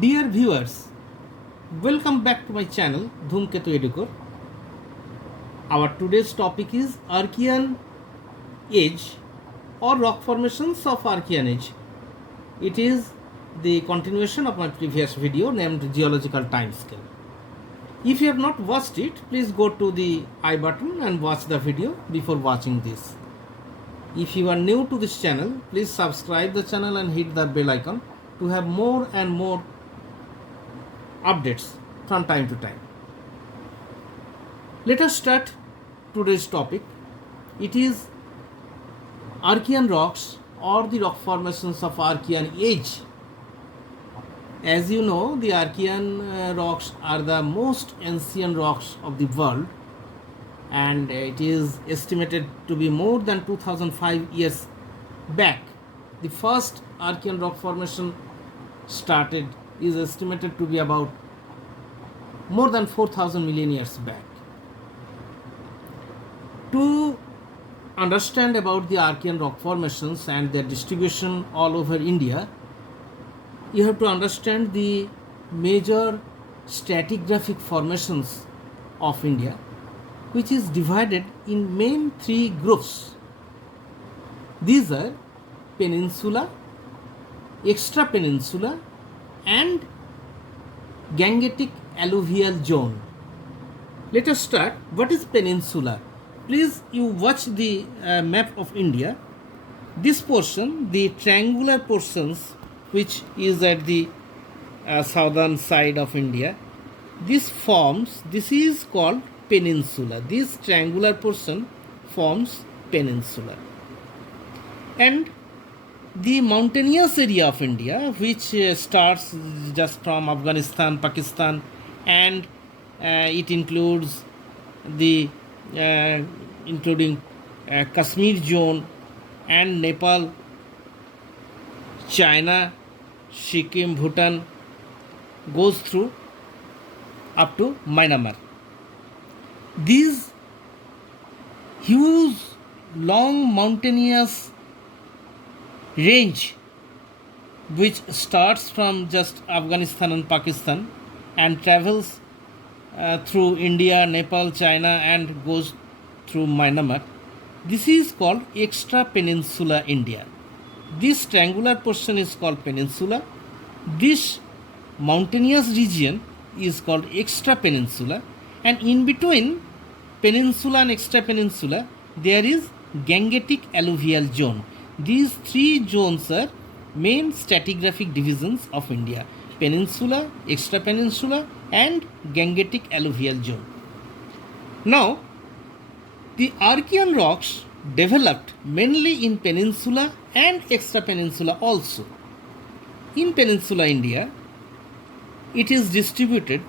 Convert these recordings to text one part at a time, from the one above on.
Dear viewers, welcome back to my channel Dhumketu Educor. Our today's topic is Archean Age or rock formations of Archean Age. It is the continuation of my previous video named Geological Timescale. If you have not watched it, please go to the I button and watch the video before watching this. If you are new to this channel, please subscribe the channel and hit the bell icon to have more and more updates from time to time. Let us start today's topic. It is Archean rocks or the rock formations of Archean age. As you know, the Archean rocks are the most ancient rocks of the world, and it is estimated to be more than 2005 years back. The first Archean rock formation started is estimated to be about more than 4000 million years back. To understand about the Archean rock formations and their distribution all over India, you have to understand the major stratigraphic formations of India, which is divided in main three groups. These are peninsula, extra peninsula, and Gangetic alluvial zone. Let us start. What is peninsula? Please you watch the map of India. This portion, the triangular portions which is at the southern side of India, this is called peninsula. This triangular portion forms peninsula. And the mountainous area of India, which starts just from Afghanistan, Pakistan, and it includes the including Kashmir zone and Nepal, China, Sikkim, Bhutan, goes through up to Myanmar. These huge, long mountainous range which starts from just Afghanistan and Pakistan and travels through India, Nepal, China and goes through Myanmar. This is called extra peninsular India. This triangular portion is called peninsula. This mountainous region is called extra peninsula, and in between peninsula and extra peninsula there is Gangetic alluvial zone. These three zones are main stratigraphic divisions of India: peninsula, extra peninsula, and Gangetic alluvial zone. Now, the Archean rocks developed mainly in peninsula and extra peninsula also. In peninsula India, it is distributed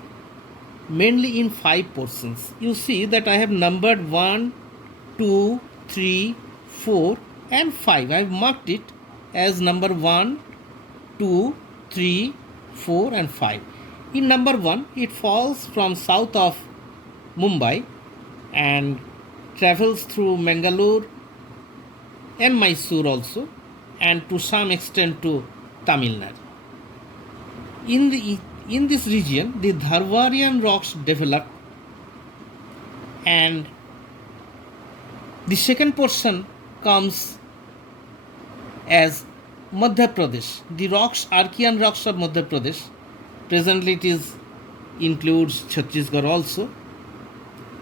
mainly in 5 portions. You see that I have numbered 1, 2, 3, 4 and 5. I have marked it as number 1, 2, 3, 4 and 5. In number 1, it falls from south of Mumbai and travels through Mangalore and Mysore also, and to some extent to Tamil Nadu. In this region, the Dharwarian rocks developed, and the second portion comes as Madhya Pradesh. The rocks, Archean rocks of Madhya Pradesh, presently it includes Chhattisgarh also.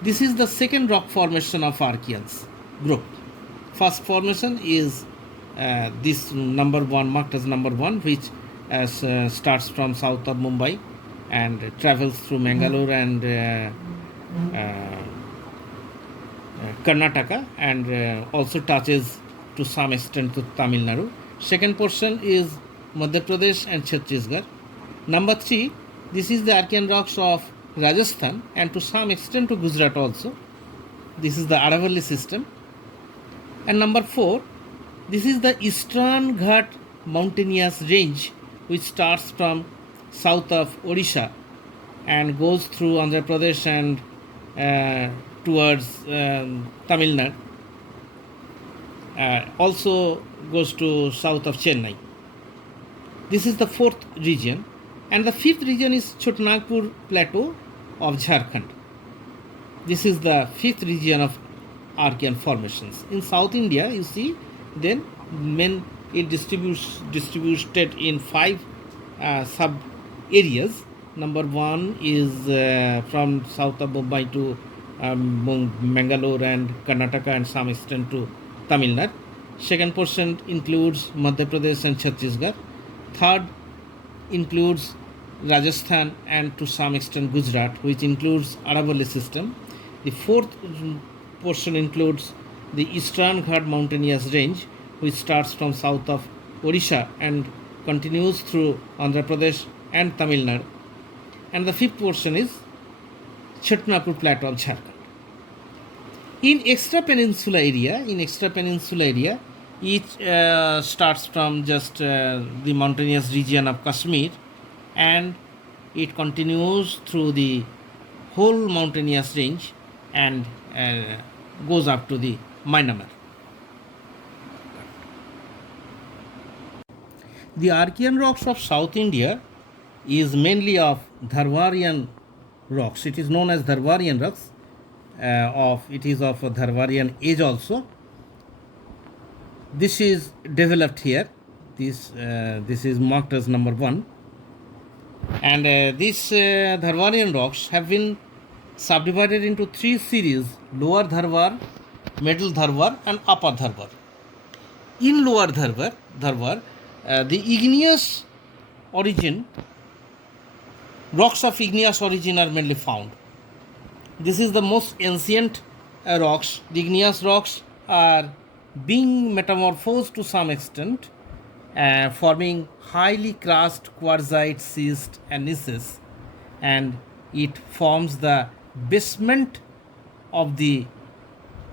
This is the second rock formation of Archeans group. First formation is this number 1, marked as number 1, which starts from south of Mumbai and travels through Mangalore and Karnataka and also touches to some extent to Tamil Nadu. Second portion is Madhya Pradesh and Chhattisgarh. Number 3, this is the Archean rocks of Rajasthan and to some extent to Gujarat also. This is the Aravalli system. And number 4, this is the Eastern Ghat mountainous range which starts from south of Odisha and goes through Andhra Pradesh and towards Tamil Nadu. Also goes to south of Chennai. This is the fourth region. And the fifth region is Chotnagpur Plateau of Jharkhand. This is the fifth region of Archean formations. In South India, you see, then it distributed in five sub areas. Number one is from south of Mumbai to Mangalore and Karnataka and some extent to Tamil Nadu. Second portion includes Madhya Pradesh and Chhattisgarh. Third includes Rajasthan and to some extent Gujarat, which includes Aravalli system. The fourth portion includes the Eastern Ghat mountainous range, which starts from south of Odisha and continues through Andhra Pradesh and Tamil Nadu. And the fifth portion is Chotnagpur Plateau of Jharkhand. In extra peninsula area, each starts from just the mountainous region of Kashmir, and it continues through the whole mountainous range and goes up to the Myanmar. The Archean rocks of South India is mainly of Dharwarian rocks. It is known as Dharwarian rocks. It is of a Dharwarian age also. This is developed here. This is marked as number 1. And these Dharwarian rocks have been subdivided into 3 series: Lower Dharwar, Middle Dharwar and Upper Dharwar. In Lower Dharwar, the igneous origin, rocks of igneous origin are mainly found. This is the most ancient rocks. The igneous rocks are being metamorphosed to some extent, forming highly crushed quartzite schist and gneisses, and it forms the basement of the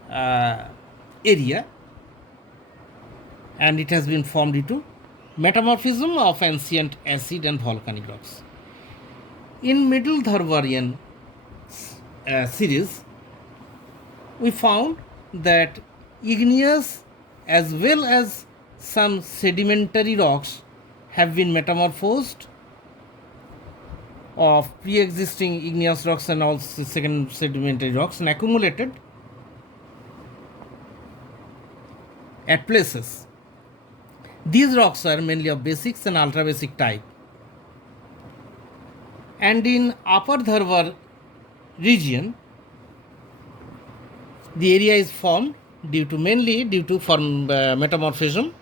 area, and it has been formed due to metamorphism of ancient acid and volcanic rocks. In Middle Dharwarian series, we found that igneous as well as some sedimentary rocks have been metamorphosed of pre-existing igneous rocks and also second sedimentary rocks and accumulated at places. These rocks are mainly of basics and ultra basic type. And in Upper Dharwar region, the area is formed mainly due to metamorphism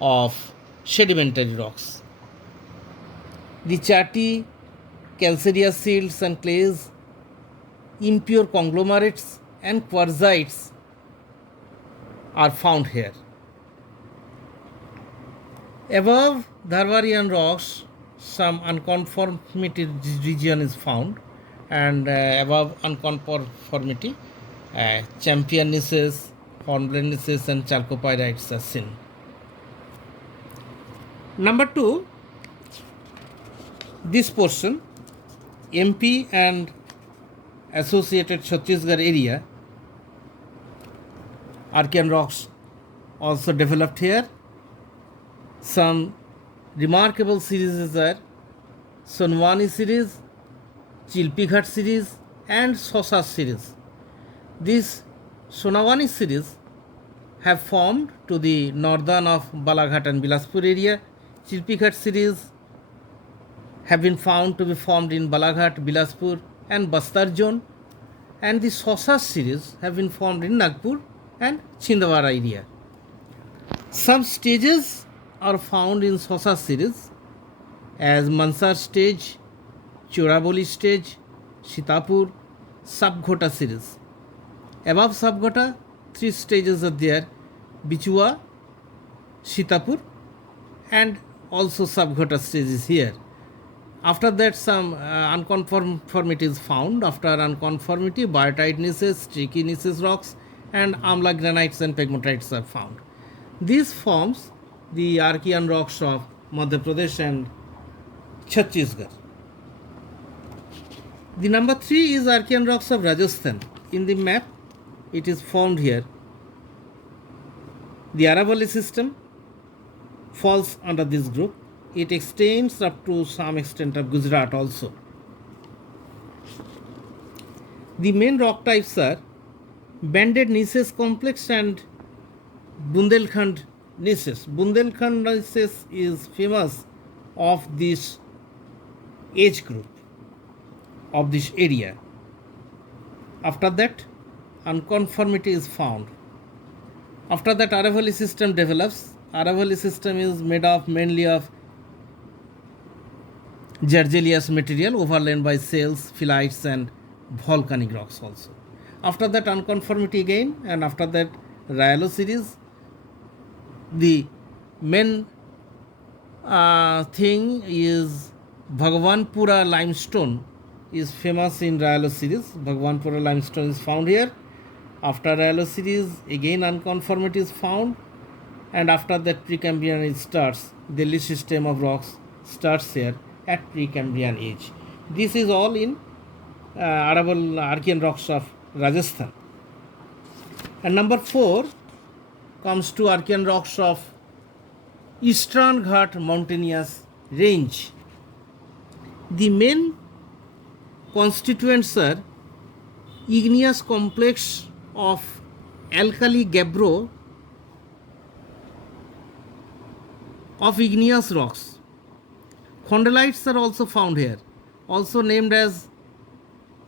of sedimentary rocks. The chatty, calcareous silts and clays, impure conglomerates and quartzites are found here. Above Dharwarian rocks, some unconformity region is found, and above unconformity, champion gneisses, hornblende gneisses and chalcopyrites are seen. Number 2, this portion, MP and associated Chhattisgarh area, Archean rocks also developed here. Some remarkable series are Sonwani series, Chilpighat series and Sosas series. This Sonawani series have formed to the northern of Balaghat and Bilaspur area. Chilpighat series have been found to be formed in Balaghat, Bilaspur and Bastar zone, and the Sosas series have been formed in Nagpur and Chhindwara area. Some stages are found in Sosas series as Mansar stage, Choraboli stage, Sitapur, Sabghota series. Above Sabghota, 3 stages are there: Bichua, Sitapur and also Sabghota stage is here. After that, some unconformity is found. After unconformity, biotite gneisses, streaky gneisses rocks and amla granites and pegmatites are found. This forms the Archean rocks of Madhya Pradesh and Chhattisgarh. The number 3 is Archean rocks of Rajasthan. In the map, it is formed here. The Aravalli system falls under this group. it extends up to some extent of Gujarat also. The main rock types are banded gneiss complex and Bundelkhand gneiss. Bundelkhand gneiss is famous of this age group of this area. After that, unconformity is found. After that, Aravalli system develops. Aravalli system is made of mainly of Jargelius material overlain by shales, phyllites and volcanic rocks also. After that, unconformity again, and after that, Rayalo series. The main thing is Bhagwanpura limestone is famous in Rayalo series. Bhagwanpura limestone is found here. After Rayalo series, again unconformity is found, and after that Precambrian age starts. Delhi system of rocks starts here at Precambrian age. This is all in Araval Archean rocks of Rajasthan. And number 4 comes to Archean rocks of Eastern Ghat mountainous range. The main constituents are igneous complex of alkali gabbro of igneous rocks. Chondrites are also found here, also named as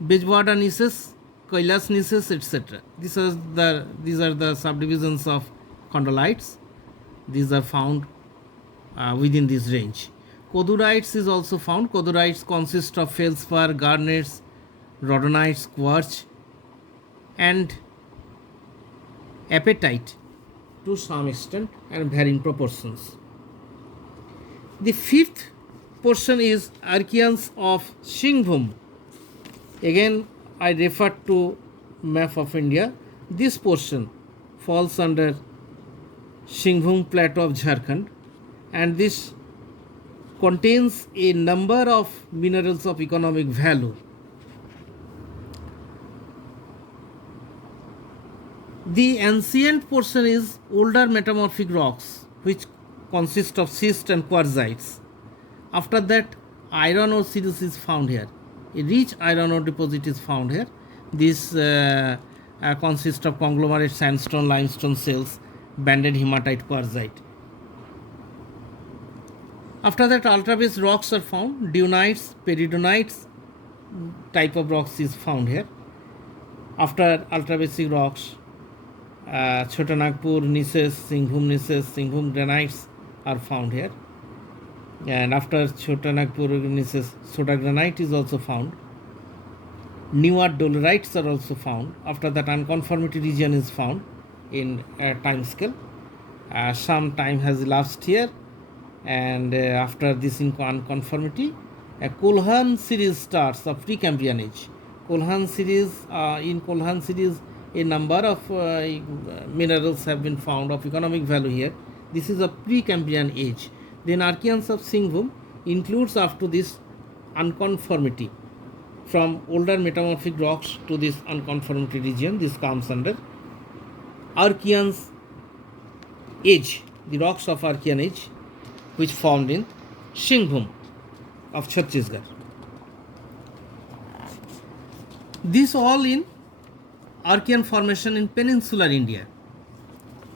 Bijwada gneisses, Kailas gneisses, etc. These are the subdivisions of chondrites. These are found within this range. Kodurites is also found. Kodurites consist of feldspar, garnets, rhodonites, quartz, and apatite to some extent and varying proportions. The 5th portion is Archeans of Singhbhum. Again, I refer to map of India. This portion falls under Singhbhum plateau of Jharkhand, and this contains a number of minerals of economic value. The ancient portion is older metamorphic rocks, which consist of schist and quartzites. After that, iron ore series is found here. A rich iron ore deposit is found here. This consists of conglomerate sandstone, limestone shales, banded hematite, quartzite. After that, ultra-base rocks are found. Duonites, peridonites type of rocks is found here. After ultra-basic rocks, Chota Nagpur gneisses, Singhbhum gneisses, Singhbhum granites are found here. And after Chota Nagpur gneisses, soda granite is also found. Newer dolerites are also found. After that, unconformity region is found in time scale. Some time has elapsed here, and after this unconformity, a Kolhan series starts of Precambrian age. Kolhan series, in Kolhan series, a number of minerals have been found of economic value here. This is a Precambrian age. Then Archeans of Singhbhum includes after this unconformity from older metamorphic rocks to this unconformity region. This comes under Archeans age, the rocks of Archean age, which formed in Singhbhum of Chhattisgarh. This all in Archean formation in peninsular India.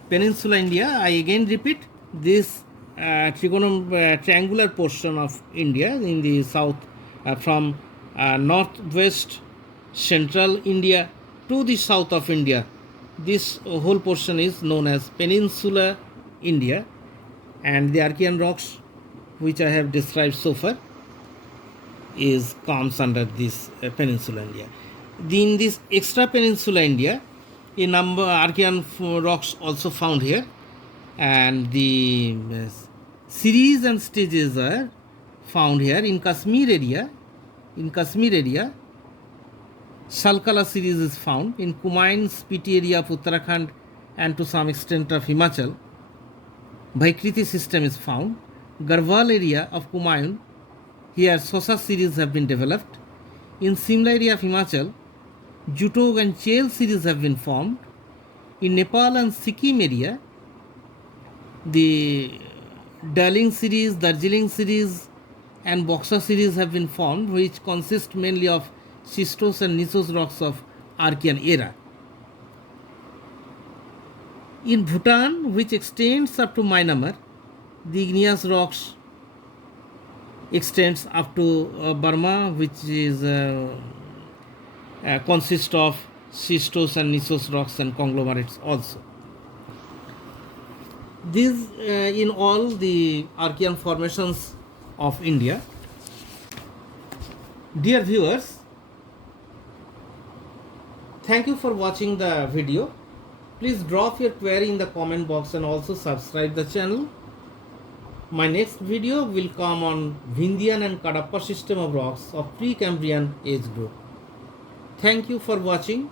Peninsular India, I again repeat, this triangular portion of India in the south, from northwest central India to the south of India. This whole portion is known as peninsular India, and the Archean rocks which I have described so far comes under this peninsular India. In this extra peninsular India, a number Archean rocks also found here, and the series and stages are found here in Kashmir area. In Kashmir area, Salkala series is found. In Kumaon, Spiti area of Uttarakhand and to some extent of Himachal, Bhaikriti system is found. Garhwal area of Kumaon, here Sosa series have been developed. In Simla area of Himachal, Jutog and Chail series have been formed. In Nepal and Sikkim area, the Darjeeling series, Darjeeling series, and Boxer series have been formed, which consist mainly of schistose and gneiss rocks of Archean era. In Bhutan, which extends up to Myanmar, the igneous rocks extends up to Burma, which is consists of schistose and gneiss rocks and conglomerates also. These in all the Archean formations of India. Dear viewers, thank you for watching the video. Please drop your query in the comment box and also subscribe the channel. My next video will come on Vindhyan and Kadapa system of rocks of Precambrian age group. Thank you for watching.